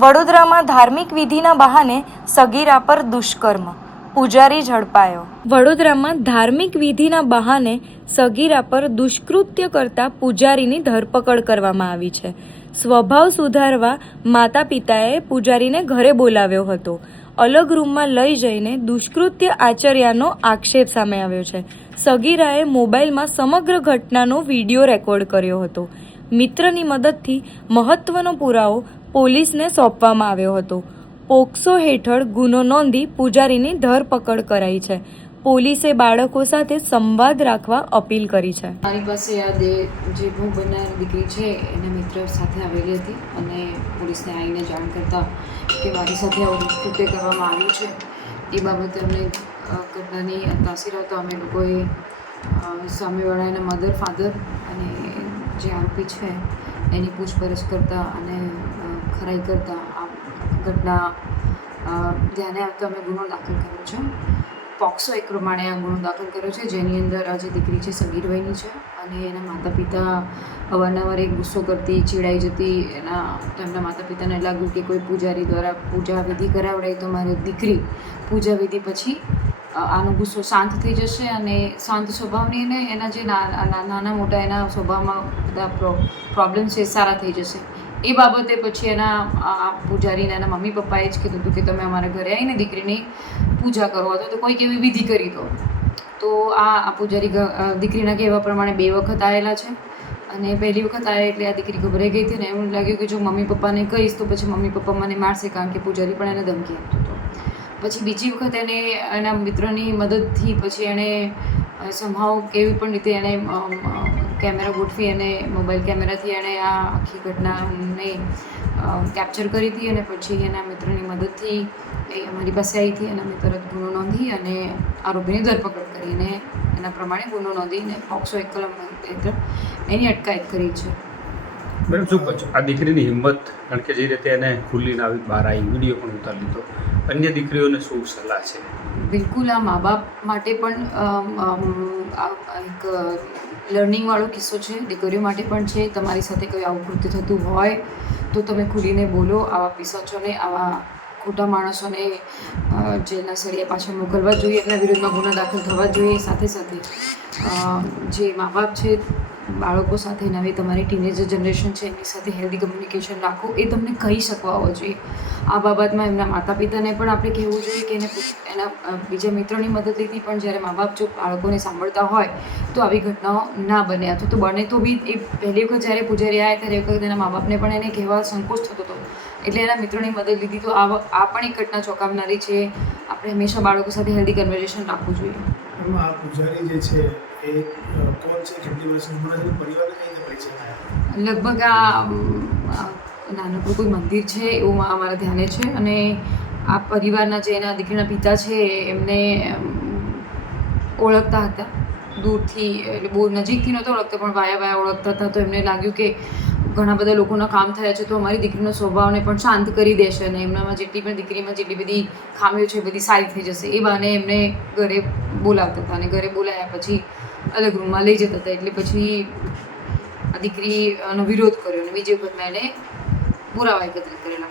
વડોદરામાં ધાર્મિક વિધિના બહાને સગીરા પર દુષ્કર્મ, પૂજારી ઝડપાયો. વડોદરામાં ધાર્મિક વિધિના બહાને સગીરા પર દુષ્કૃત્ય કરતા પૂજારીની ધરપકડ કરવામાં આવી છે. સ્વભાવ સુધારવા માતા પિતાએ પૂજારીને ઘરે બોલાવ્યો હતો. અલગ રૂમમાં લઈ જઈને દુષ્કૃત્ય આચર્યાનો આક્ષેપ સામે આવ્યો છે. સગીરાએ મોબાઈલમાં સમગ્ર ઘટનાનો વિડીયો રેકોર્ડ કર્યો હતો. મિત્રની મદદથી મહત્વનો પુરાવો પોલીસને સોંપવામાં આવ્યો હતો. પોક્સો હેઠળ ગુનો નોંધી પૂજારીની ધરપકડ કરાઈ છે. પોલીસે બાળકો સાથે સંવાદ રાખવા અપીલ કરી છે. મારી પાસે આ જે ભોગ બનનાર દીકરી છે એના મિત્ર સાથે આવેલી હતી અને પોલીસને આવીને જાણ કરતા કે મારી સાથે આવું દુષ્કૃત્ય કરવામાં આવ્યું છે. એ બાબતે અમને ઘટનાની તાસીર આવતા અમે લોકોએ સામેવાળા એના મધર ફાધર અને જે આરોપી છે એની પૂછપરછ કરતા અને ખરાઈ કરતા આ ઘટના ધ્યાને આવતા અમે ગુનો દાખલ કર્યો છે. પોક્સો એક પ્રમાણે આ ગુનો દાખલ કર્યો છે, જેની અંદર આ જે દીકરી છે સગીર વયની છે અને એના માતા પિતા અવારનવાર એક ગુસ્સો કરતી, ચીડાઈ જતી. તેમના માતા પિતાને લાગ્યું કે કોઈ પૂજારી દ્વારા પૂજા વિધિ કરાવડાય તો મારી દીકરી પૂજા વિધિ પછી આનો ગુસ્સો શાંત થઈ જશે અને શાંત સ્વભાવની અને એના જે નાના મોટા એના સ્વભાવમાં બધા પ્રોબ્લેમ્સ છે સારા થઈ જશે. એ બાબતે પછી એના પૂજારીને એના મમ્મી પપ્પાએ જ કીધું હતું કે તમે અમારા ઘરે આવીને દીકરીની પૂજા કરો અથવા તો કોઈક એવી વિધિ કરી દો. તો આ પૂજારી દીકરીના કહેવા પ્રમાણે 2 વખત આવેલા છે અને પહેલી વખત આવ્યા એટલે આ દીકરી ગભરાઈ ગઈ હતી ને એમ લાગ્યું કે જો મમ્મી પપ્પાને કહીશ તો પછી મમ્મી પપ્પા મને મારશે, કારણ કે પૂજારી પણ એને ધમકી આપતો હતો. પછી બીજી વખત એને એના મિત્રની મદદથી પછી એણે સંભાવ કેવી પણ રીતે એણે કેમેરા ગોઠવી અને મોબાઈલ કેમેરાથી એણે આ આખી ઘટનાને કેપ્ચર કરી હતી અને પછી એના મિત્રની મદદથી એ અમારી પાસે આવી હતી અને અમે તરત ગુનો નોંધી અને આરોપીની ધરપકડ કરીને એના પ્રમાણે ગુનો નોંધીને પોક્સો 1 કલમ હેઠળ એની અટકાયત કરી છે. મેડમ, શું કહો છો આ દીકરીની હિંમત? કારણ કે જે રીતે એને ખુલ્લીને આવી બહાર આવી, વિડીયો પણ ઉતારી લીધો, અન્ય દીકરીઓને શું સલાહ છે? બિલકુલ આ મા બાપ માટે પણ એક લર્નિંગવાળો કિસ્સો છે, દીકરીઓ માટે પણ છે. તમારી સાથે કોઈ આવું કૃત્ય થતું હોય તો તમે ખુલીને બોલો. આવા પિશાચોને, આવા ખોટા માણસોને જેલના સળિયા પાછળ મોકલવા જોઈએ, એમના વિરુદ્ધમાં ગુના દાખલ થવા જોઈએ. સાથે સાથે જે મા બાપ છે બાળકો સાથે, નવી તમારી ટીનેજર જનરેશન છે એમની સાથે હેલ્ધી કમ્યુનિકેશન રાખો, એ તમને કહી શકવા હોવો જોઈએ. આ બાબતમાં એમના માતા પિતાને પણ આપણે કહેવું જોઈએ કે એના બીજા મિત્રોની મદદ લીધી પણ જ્યારે મા બાપ જો બાળકોને સાંભળતા હોય તો આવી ઘટનાઓ ના બને. અથવા તો બને તો બી એ પહેલી વખત જ્યારે પૂજારી આવ્યા ત્યારે એ વખત એના મા બાપને પણ એને કહેવા સંકોચ થતો હતો એટલે એના મિત્રોની મદદ લીધી. તો આ પણ એક ઘટના ચોંકાવનારી છે. આપણે હંમેશા બાળકો સાથે હેલ્ધી કન્વર્ઝેશન રાખવું જોઈએ. આ પૂજારી જે છે એ કોણ છે, કેટલી વર્ષની ઉંમર છે, પરિવારને કઈ રીતે પરિચય થયા? લગભગ આ નાનકડું કોઈ મંદિર છે એવું અમારા ધ્યાને છે અને આ પરિવારના જે એના દીકરીના પિતા છે એમને ઓળખતા હતા દૂરથી, એટલે બહુ નજીકથી નહોતા ઓળખતા પણ વાયા ઓળખતા હતા. તો એમને લાગ્યું કે ઘણા બધા લોકોના કામ થયા છે તો અમારી દીકરીનો સ્વભાવને પણ શાંત કરી દેશે અને એમનામાં દીકરીમાં જેટલી બધી ખામીઓ છે એ બધી સારી થઈ જશે. એ બહાને એમને ઘરે બોલાવતા હતા અને ઘરે બોલાવ્યા પછી અલગ રૂમમાં લઈ જતા હતા. એટલે પછી આ દીકરીનો વિરોધ કર્યો અને બીજી વખતમાં એણે પુરાવા એકત્રિત કરેલા.